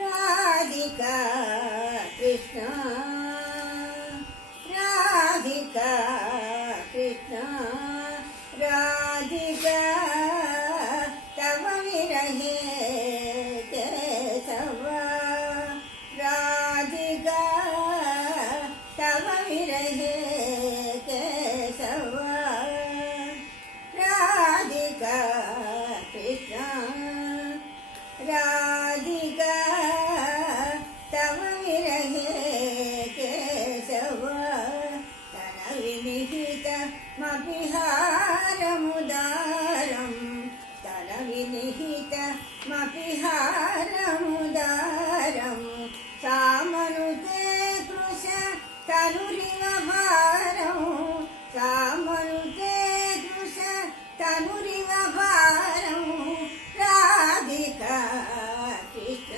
राधिका कृष्ण राधिका कृष्ण राधिका तव विरहे केशव राधिका तव विरहे केशव राधिका कृष्ण राधिका तव विरहे केशव तनविनिहितमपि हारमुदारं तनविनिहितमपि हारमुदारं सामनुते कृश तनुरिव भारं सामनुते कृश तनुरिव भारं राधिका कृष्ण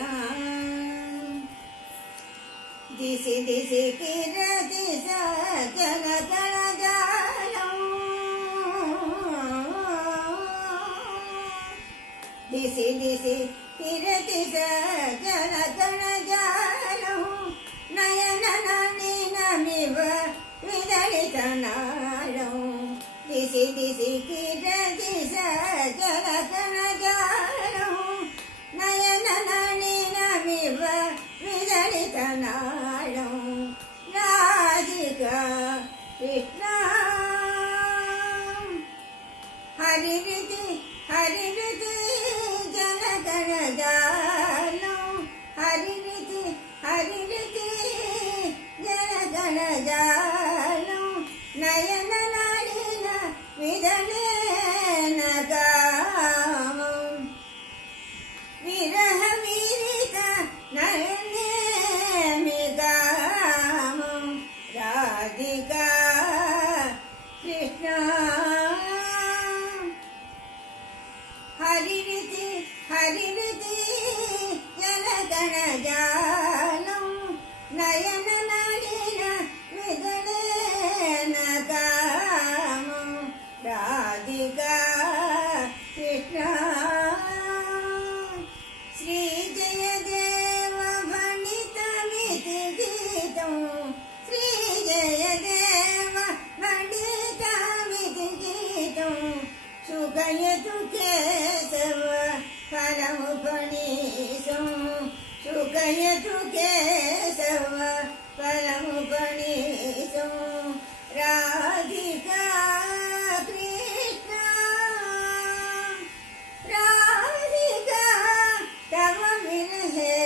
दिशि दिशि किरति सकलकलजालं दिशि दिशि किरति सकलकलजालं नयननलिनमिव विदलितनालं दिशि दिशि किरति सकलकलजालं नयननलिनमिव विदलितनालं राधिका कृष्ण हरिरिति हरिरिति जनगणजालं हरिरिति हरिरिति जनगणजालं नयननलिन विदलेन कामं विरह विरित नयनेमि कामं राधिका कृष्ण हरिरिति हरिरिति जनगणजालं नयननलिन विदलेन कामं राधिका कृष्ण श्रीजयदेव भणितमिति गीतं श्रीजयदेव भणितमिति गीतं सुखयतु केशव परमुपनीशं सुखयतु केशव परमुपनीशं राधिका कृष्ण राधिका तव विरहे